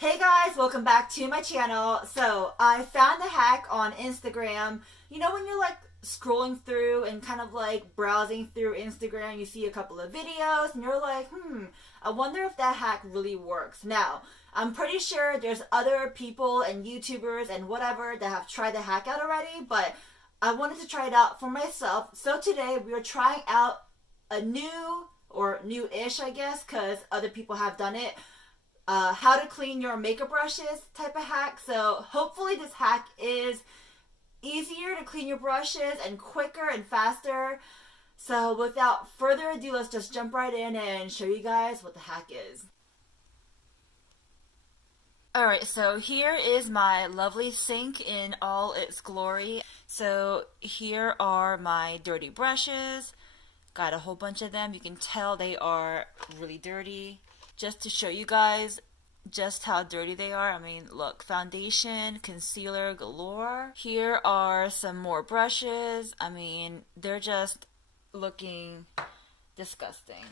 Hey guys, welcome back to my channel. So I found a hack on Instagram. You know when you're like scrolling through and kind of like browsing through Instagram, you see a couple of videos and you're like, I wonder if that hack really works. Now, I'm pretty sure there's other people and YouTubers and whatever that have tried the hack out already, but I wanted to try it out for myself. So today we are trying out a new or new-ish, I guess, because other people have done it. How to clean your makeup brushes type of hack. So hopefully this hack is easier to clean your brushes and quicker and faster. So without further ado, let's just jump right in and show you guys what the hack is. Alright, so here is my lovely sink in all its glory. So here are my dirty brushes. Got a whole bunch of them. You can tell they are really dirty. Just to show you guys just how dirty they are. I mean, look, foundation, concealer galore. Here are some more brushes. I mean, they're just looking disgusting.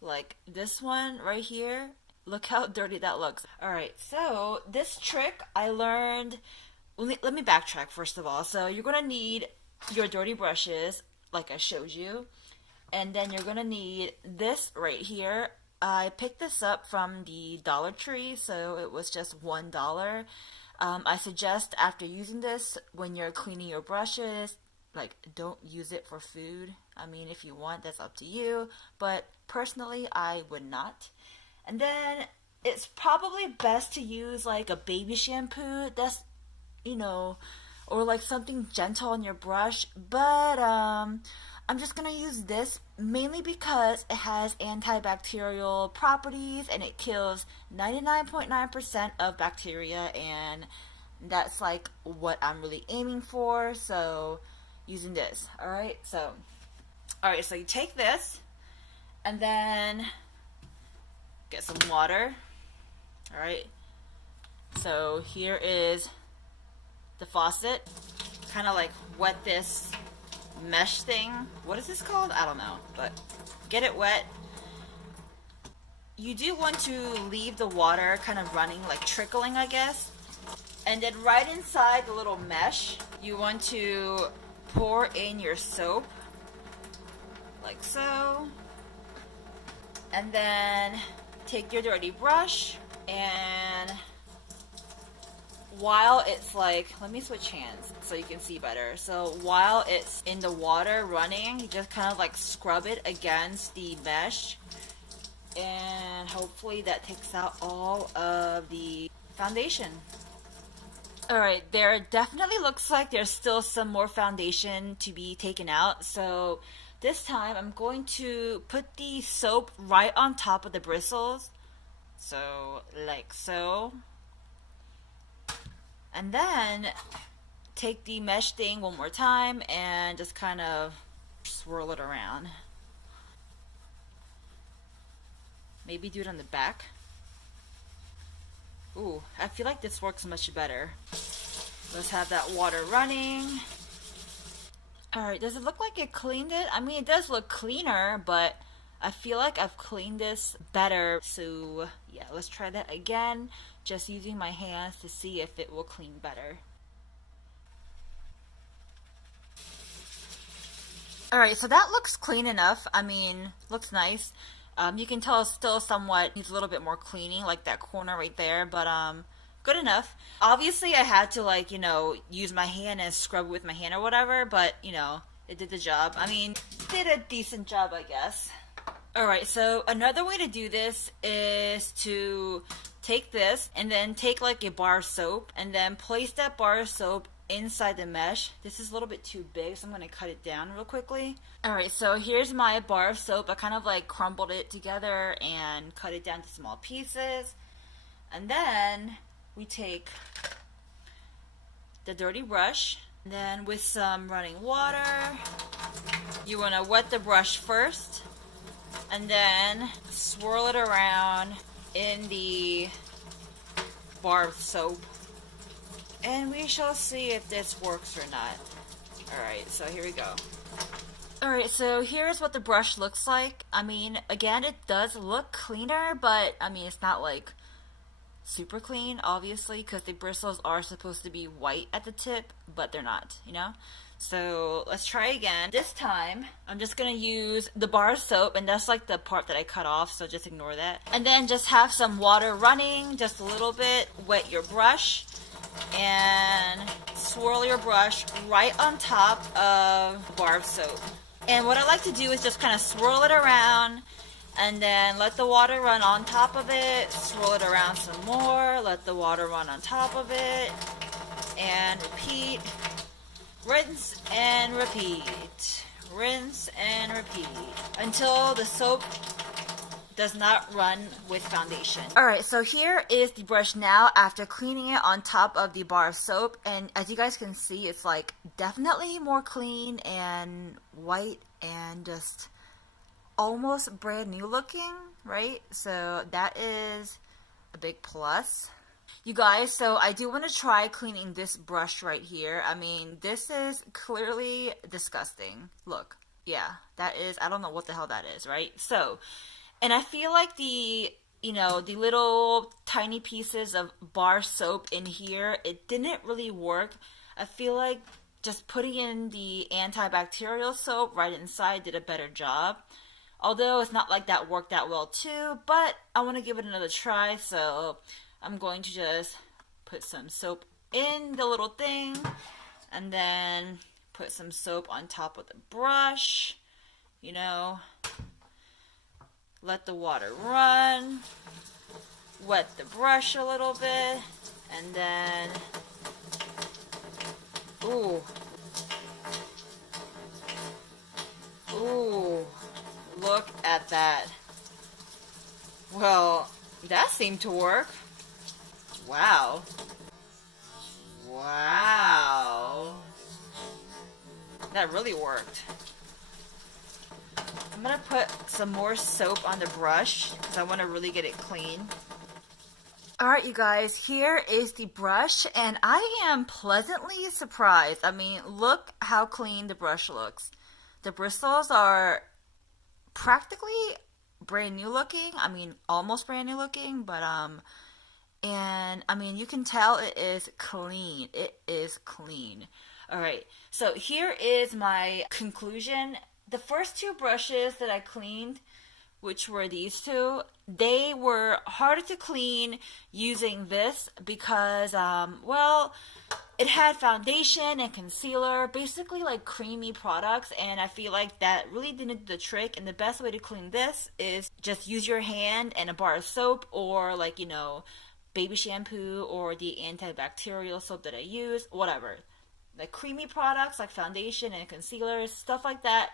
Like this one right here. Look how dirty that looks. Alright, so this trick I learned. Let me backtrack first of all. So you're going to need your dirty brushes, like I showed you. And then you're going to need this right here. I picked this up from the Dollar Tree, so it was just $1. I suggest after using this, when you're cleaning your brushes, like, don't use it for food. I mean, if you want, that's up to you, but personally, I would not. And then it's probably best to use like a baby shampoo that's, you know, or like something gentle on your brush, but I'm just gonna use this mainly because it has antibacterial properties and it kills 99.9% of bacteria, and that's like what I'm really aiming for. So using this, alright, so you take this and then get some water. Alright, so here is the faucet. Kind of like wet this mesh thing. What is this called? I don't know, but get it wet. You do want to leave the water kind of running, like trickling, I guess. And then right inside the little mesh, you want to pour in your soap, like so. And then take your dirty brush, and while it's like, let me switch hands so you can see better. So while it's in the water running, you just kind of like scrub it against the mesh, and hopefully that takes out all of the foundation. Alright, there definitely looks like there's still some more foundation to be taken out. So this time I'm going to put the soap right on top of the bristles. So like so. And then take the mesh thing one more time and just kind of swirl it around. Maybe do it on the back. Ooh, I feel like this works much better. Let's have that water running. Alright, does it look like it cleaned it? I mean, it does look cleaner, but I feel like I've cleaned this better. So yeah, let's try that again. Just using my hands to see if it will clean better. Alright, so that looks clean enough. I mean, looks nice. You can tell it's still somewhat needs a little bit more cleaning, like that corner right there, but good enough. Obviously I had to, like, you know, use my hand and scrub with my hand or whatever, but you know, it did the job. I mean, did a decent job, I guess. Alright, so another way to do this is to take this and then take like a bar of soap and then place that bar of soap inside the mesh. This is a little bit too big, so I'm going to cut it down real quickly. Alright, so here's my bar of soap. I kind of like crumbled it together and cut it down to small pieces. And then we take the dirty brush, and then with some running water, you want to wet the brush first and then swirl it around in the bar of soap, and we shall see if this works or not. Alright, so here we go. Alright, so here's what the brush looks like. I mean, again, it does look cleaner, but I mean, it's not like super clean, obviously, because the bristles are supposed to be white at the tip, but they're not, you know? So let's try again. This time, I'm just gonna use the bar of soap, and that's like the part that I cut off, so just ignore that. And then just have some water running, just a little bit, wet your brush, and swirl your brush right on top of the bar of soap. And what I like to do is just kind of swirl it around, and then let the water run on top of it, swirl it around some more, let the water run on top of it, and repeat. Rinse and repeat. Rinse and repeat until the soap does not run with foundation. Alright, so here is the brush now after cleaning it on top of the bar of soap, and as you guys can see, it's like definitely more clean and white and just almost brand new looking, right? So that is a big plus. You guys, so I do want to try cleaning this brush right here. I mean, this is clearly disgusting. Look, yeah, that is, I don't know what the hell that is, right? So, and I feel like the, you know, the little tiny pieces of bar soap in here, it didn't really work. I feel like just putting in the antibacterial soap right inside did a better job. Although it's not like that worked out well too, but I want to give it another try, so I'm going to just put some soap in the little thing and then put some soap on top of the brush, you know, let the water run, wet the brush a little bit, and then, ooh, look at that. Well, that seemed to work. Wow. Wow. That really worked. I'm gonna put some more soap on the brush because I want to really get it clean. Alright, you guys, here is the brush, and I am pleasantly surprised. I mean, look how clean the brush looks. The bristles are practically brand new looking. I mean, almost brand new looking, but and I mean, you can tell it is clean. It is clean. Alright, so here is my conclusion. The first two brushes that I cleaned, which were these two, they were harder to clean using this because, well, it had foundation and concealer, basically like creamy products, and I feel like that really didn't do the trick. And the best way to clean this is just use your hand and a bar of soap, or like, you know, baby shampoo or the antibacterial soap that I use, whatever. Like creamy products like foundation and concealers, stuff like that,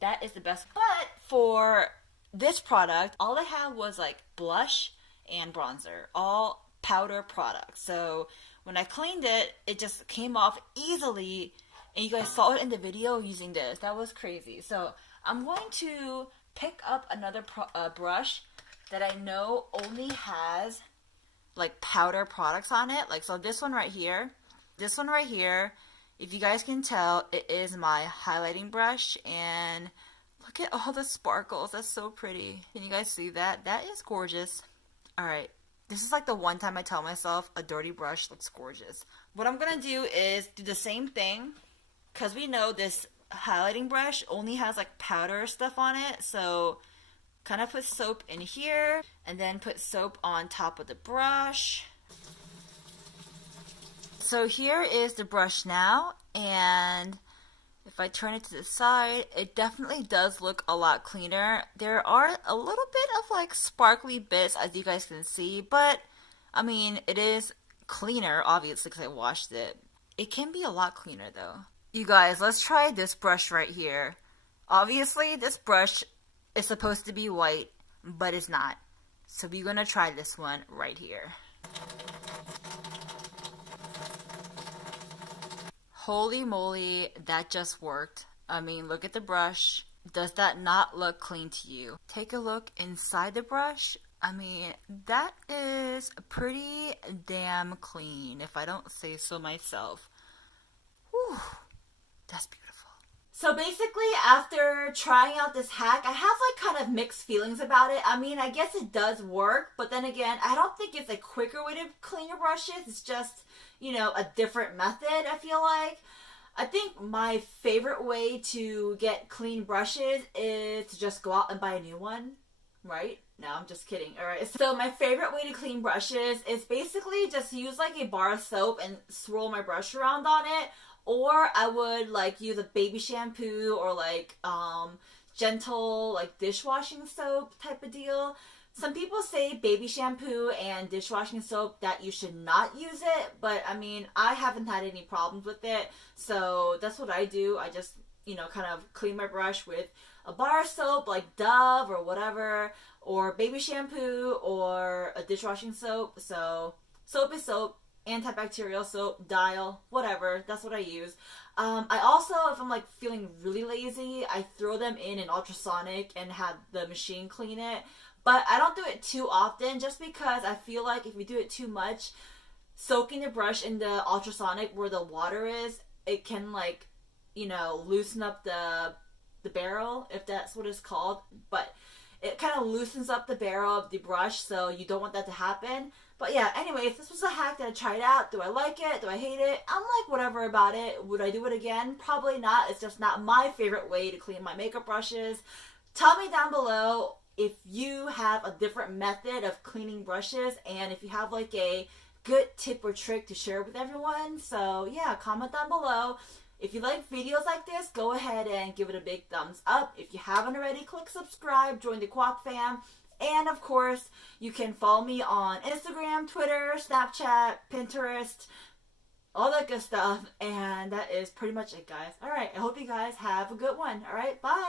that is the best. But for this product, all I had was like blush and bronzer, all powder products. So when I cleaned it, it just came off easily, and you guys saw it in the video using this. That was crazy. So I'm going to pick up another brush that I know only has like powder products on it. Like, so this one right here, if you guys can tell, it is my highlighting brush, and look at all the sparkles. That's so pretty. Can you guys see that? That is gorgeous. Alright, this is like the one time I tell myself a dirty brush looks gorgeous. What I'm gonna do is do the same thing, because we know this highlighting brush only has like powder stuff on it, so kind of put soap in here, and then put soap on top of the brush. So here is the brush now, and if I turn it to the side, it definitely does look a lot cleaner. There are a little bit of like sparkly bits, as you guys can see, but I mean, it is cleaner, obviously, because I washed it. It can be a lot cleaner though. You guys, let's try this brush right here. Obviously, this brush is supposed to be white, but it's not. So we're gonna try this one right here. Holy moly, that just worked. I mean, look at the brush. Does that not look clean to you? Take a look inside the brush. I mean, that is pretty damn clean, if I don't say so myself. Whew, that's beautiful. So basically, after trying out this hack, I have like kind of mixed feelings about it. I mean, I guess it does work, but then again, I don't think it's a quicker way to clean your brushes. It's just, a different method, I feel like. I think my favorite way to get clean brushes is to just go out and buy a new one, right? No, I'm just kidding. Alright, so my favorite way to clean brushes is basically just use like a bar of soap and swirl my brush around on it. Or I would like use a baby shampoo or like gentle like dishwashing soap type of deal. Some people say baby shampoo and dishwashing soap that you should not use it, but I mean, I haven't had any problems with it, so that's what I do. I just, kind of clean my brush with a bar of soap like Dove or whatever, or baby shampoo or a dishwashing soap. So, soap is soap, antibacterial soap, Dial, whatever. That's what I use. I also, if I'm like feeling really lazy, I throw them in an ultrasonic and have the machine clean it. But I don't do it too often just because I feel like if you do it too much, soaking the brush in the ultrasonic where the water is, it can like, loosen up the barrel, if that's what it's called. But it kind of loosens up the barrel of the brush, so you don't want that to happen. But yeah, anyways, this was a hack that I tried out. Do I like it? Do I hate it? I'm like whatever about it. Would I do it again? Probably not. It's just not my favorite way to clean my makeup brushes. Tell me down below if you have a different method of cleaning brushes and if you have like a good tip or trick to share with everyone. So yeah, comment down below. If you like videos like this, go ahead and give it a big thumbs up. If you haven't already, click subscribe, join the Kwak fam. And of course, you can follow me on Instagram, Twitter, Snapchat, Pinterest, all that good stuff. And that is pretty much it, guys. Alright, I hope you guys have a good one. Alright, bye!